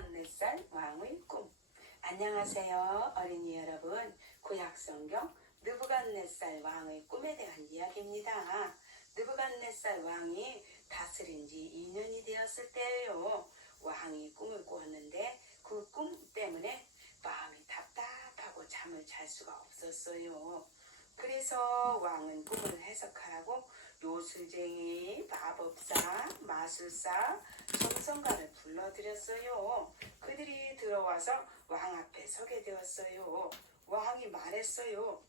느부갓네살 왕의 꿈. 안녕하세요 어린이 여러분. 구약성경 느부갓네살 왕의 꿈에 대한 이야기입니다. 느부갓네살 왕이 다스린 지 2년이 되었을 때예요. 왕이 꿈을 꾸었는데 그 꿈 때문에 마음이 답답하고 잠을 잘 수가 없었어요. 그래서 왕은 꿈을 해석하라고 요술쟁이, 마법사, 마술사, 점성가를 불러들였어요. 그들이 들어와서 왕 앞에 서게 되었어요. 왕이 말했어요.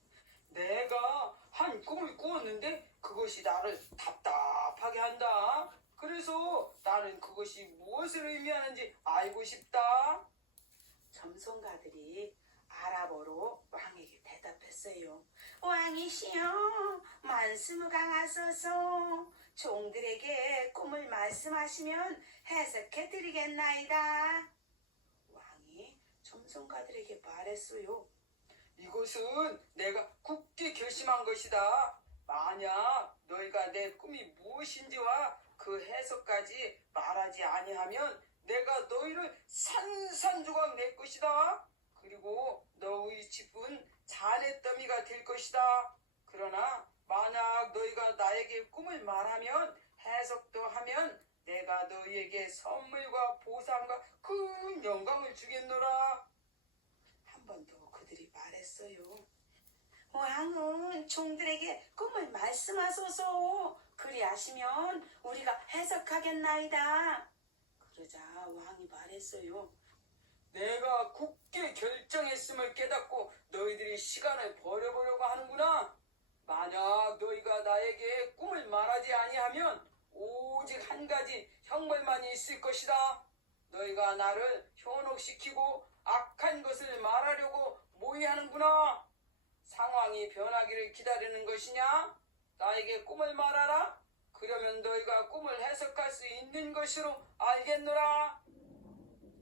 내가 한 꿈을 꾸었는데 그것이 나를 답답하게 한다. 그래서 나는 그것이 무엇을 의미하는지 알고 싶다. 점성가들이 아랍어로 왕에게 대답했어요. 왕이시여, 만수무강하소서. 종들에게 꿈을 말씀하시면 해석해 드리겠나이다. 왕이 점성가들에게 말했어요. 이것은 내가 굳게 결심한 것이다. 만약 너희가 내 꿈이 무엇인지와 그 해석까지 말하지 아니하면 내가 너희를 산산조각 낼 것이다. 그리고 너희 집은 잔해더미가 될 것이다. 그러나 만약 너희가 나에게 꿈을 말하면 해석도 하면 내가 너희에게 선물과 보상과 큰 영광을 주겠노라. 한 번 더 그들이 말했어요. 왕은 종들에게 꿈을 말씀하소서. 그리하시면 우리가 해석하겠나이다. 그러자 왕이 말했어요. 내가 굳게 결정했음을 깨닫고 너희들이 시간을 버려보려고 하는구나. 만약 너희가 나에게 꿈을 말하지 아니하면 오직 한 가지 형벌만 있을 것이다. 너희가 나를 현혹시키고 악한 것을 말하려고 모의하는구나. 상황이 변하기를 기다리는 것이냐? 나에게 꿈을 말하라. 그러면 너희가 꿈을 해석할 수 있는 것으로 알겠노라.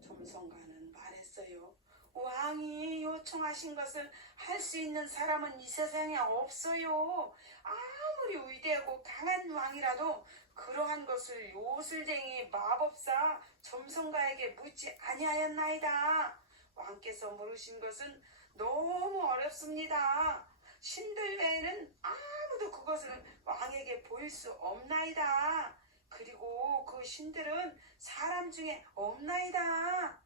점성가는 말했어요. 왕이 요청하신 것을 할 수 있는 사람은 이 세상에 없어요. 아무리 위대하고 강한 왕이라도 그러한 것을 요술쟁이, 마법사, 점성가에게 묻지 아니하였나이다. 왕께서 물으신 것은 너무 어렵습니다. 신들 외에는 아무도 그것을 왕에게 보일 수 없나이다. 그리고 그 신들은 사람 중에 없나이다.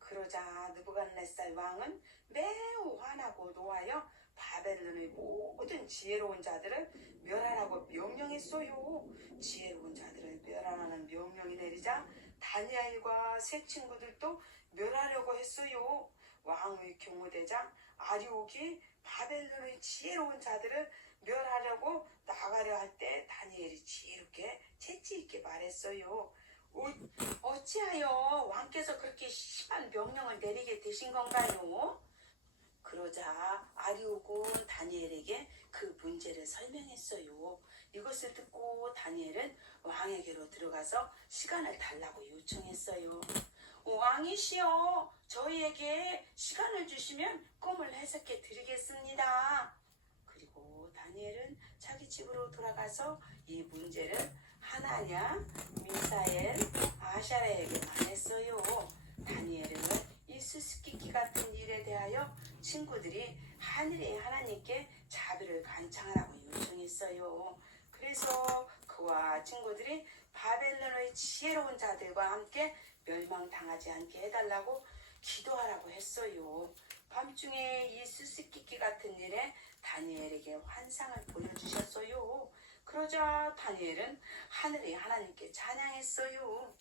그러자 느부갓네살 왕은 매우 화나고 노하여 바벨론의 모든 지혜로운 자들을 멸하라고 명령했어요. 지혜로운 자들을 멸하라는 명령이 내리자 다니엘과 세 친구들도 멸하려고 했어요. 왕의 경호대장 아리옥이 바벨론의 지혜로운 자들을 멸하려고 나가려 할 때 다니엘이 지혜롭게 재치있게 말했어요. 어찌하여 왕께서 그렇게 심한 명령을 내리게 되신 건가요? 그러자 아리옥은 다니엘에게 그 문제를 설명했어요. 이것을 듣고 다니엘은 왕에게로 들어가서 시간을 달라고 요청했어요. 왕이시여, 저희에게 시간을 주시면 꿈을 해석해 드리겠습니다. 그리고 다니엘은 자기 집으로 돌아가서 이 문제를 하나냐, 미사엘, 아샤라에게 말했어요. 다니엘은 이 수수께끼 같은 일에 대하여 친구들이 하늘의 하나님께 자비를 간청하라고 요청했어요. 그래서 그와 친구들이 바벨론의 지혜로운 자들과 함께 멸망당하지 않게 해달라고 기도하라고 했어요. 밤중에 이 수수께끼 같은 일에 다니엘에게 환상을 보여주셨어요. 그러자 다니엘은 하늘의 하나님께 찬양했어요.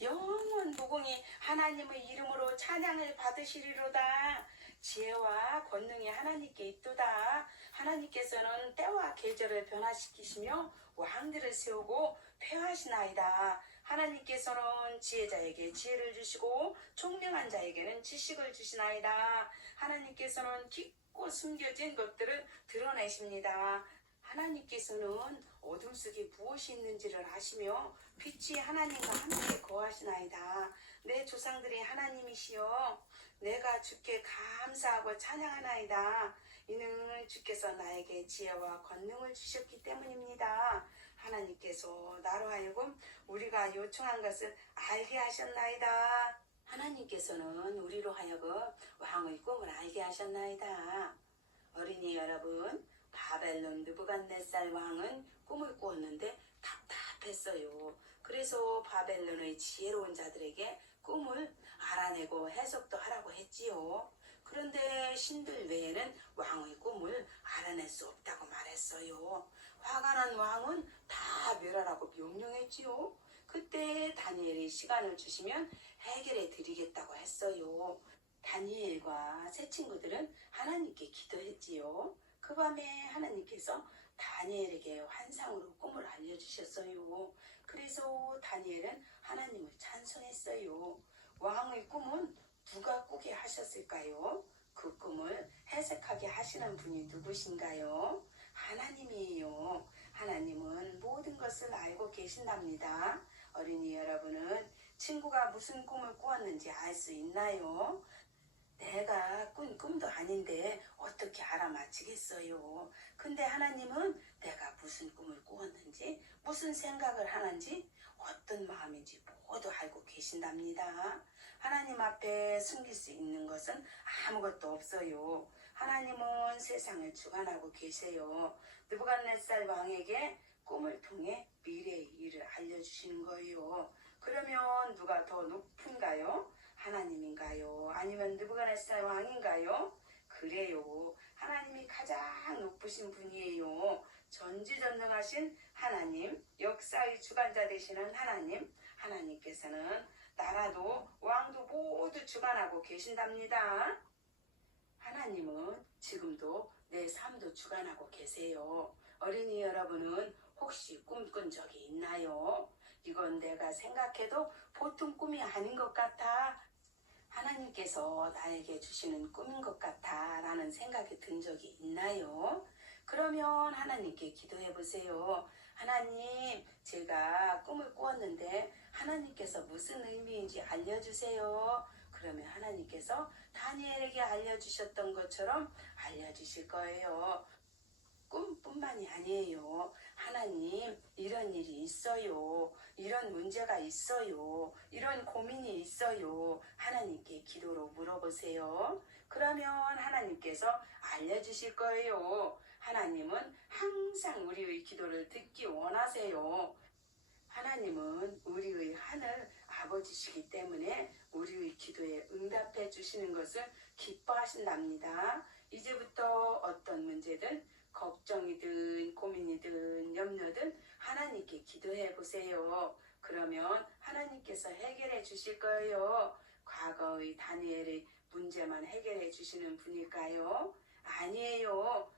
영원 무궁히 하나님의 이름으로 찬양을 받으시리로다. 지혜와 권능이 하나님께 있도다. 하나님께서는 때와 계절을 변화시키시며 왕들을 세우고 폐하시나이다. 하나님께서는 지혜자에게 지혜를 주시고 총명한 자에게는 지식을 주시나이다. 하나님께서는 깊고 숨겨진 것들을 드러내십니다. 하나님께서는 어둠 속에 무엇이 있는지를 아시며 빛이 하나님과 함께 거하시나이다. 내 조상들이 하나님이시여, 내가 주께 감사하고 찬양하나이다. 이는 주께서 나에게 지혜와 권능을 주셨기 때문입니다. 하나님께서 나로 하여금 우리가 요청한 것을 알게 하셨나이다. 하나님께서는 우리로 하여금 왕의 꿈을 알게 하셨나이다. 어린이 여러분, 바벨론 느부갓네살 왕은 꿈을 꾸었는데 답답했어요. 그래서 바벨론의 지혜로운 자들에게 꿈을 알아내고 해석도 하라고 했지요. 그런데 신들 외에는 왕의 꿈을 알아낼 수 없다고 말했어요. 화가 난 왕은 다 멸하라고 명령했지요. 그때 다니엘이 시간을 주시면 해결해 드리겠다고 했어요. 다니엘과 세 친구들은 하나님께 기도했지요. 그 밤에 하나님께서 다니엘에게 환상으로 꿈을 알려주셨어요. 그래서 다니엘은 하나님을 찬송했어요. 왕의 꿈은 누가 꾸게 하셨을까요? 그 꿈을 해석하게 하시는 분이 누구신가요? 하나님이에요. 하나님은 모든 것을 알고 계신답니다. 어린이 여러분은 친구가 무슨 꿈을 꾸었는지 알 수 있나요? 내가 꾼 꿈도 아닌데 어떻게 알아맞히겠어요. 근데 하나님은 내가 무슨 꿈을 꾸었는지, 무슨 생각을 하는지, 어떤 마음인지 모두 알고 계신답니다. 하나님 앞에 숨길 수 있는 것은 아무것도 없어요. 하나님은 세상을 주관하고 계세요. 느부갓네살 왕에게 꿈을 통해 미래의 일을 알려주시는 거예요. 그러면 누가 더 높은가요? 하나님인가요? 아니면 느부갓네살 왕인가요? 그래요. 하나님이 가장 높으신 분이에요. 전지전능하신 하나님, 역사의 주관자 되시는 하나님, 하나님께서는 나라도 왕도 모두 주관하고 계신답니다. 하나님은 지금도 내 삶도 주관하고 계세요. 어린이 여러분은 혹시 꿈꾼 적이 있나요? 이건 내가 생각해도 보통 꿈이 아닌 것 같아. 하나님께서 나에게 주시는 꿈인 것 같아 라는 생각이 든 적이 있나요? 그러면 하나님께 기도해 보세요. 하나님, 제가 꿈을 꾸었는데 하나님께서 무슨 의미인지 알려주세요. 그러면 하나님께서 다니엘에게 알려주셨던 것처럼 알려주실 거예요. 꿈뿐만이 아니에요. 하나님, 이런 일이 있어요. 이런 문제가 있어요. 이런 고민이 있어요. 하나님께 기도로 물어보세요. 그러면 하나님께서 알려주실 거예요. 하나님은 항상 우리의 기도를 듣기 원하세요. 하나님은 우리의 하늘 아버지시기 때문에 우리의 기도에 응답해 주시는 것을 기뻐하신답니다. 이제부터 어떤 문제든 걱정이든 고민이든 염려든 하나님께 기도해 보세요. 그러면 하나님께서 해결해 주실 거예요. 과거의 다니엘의 문제만 해결해 주시는 분일까요? 아니에요.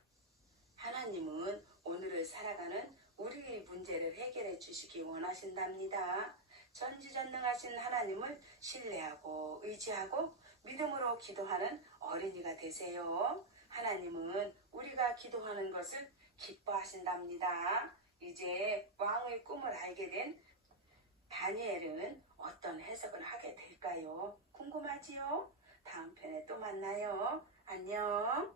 하나님은 오늘을 살아가는 우리의 문제를 해결해 주시기 원하신답니다. 전지전능하신 하나님을 신뢰하고 의지하고 믿음으로 기도하는 어린이가 되세요. 하나님은 우리가 기도하는 것을 기뻐하신답니다. 이제 왕의 꿈을 알게 된 다니엘은 어떤 해석을 하게 될까요? 궁금하지요? 다음 편에 또 만나요. 안녕.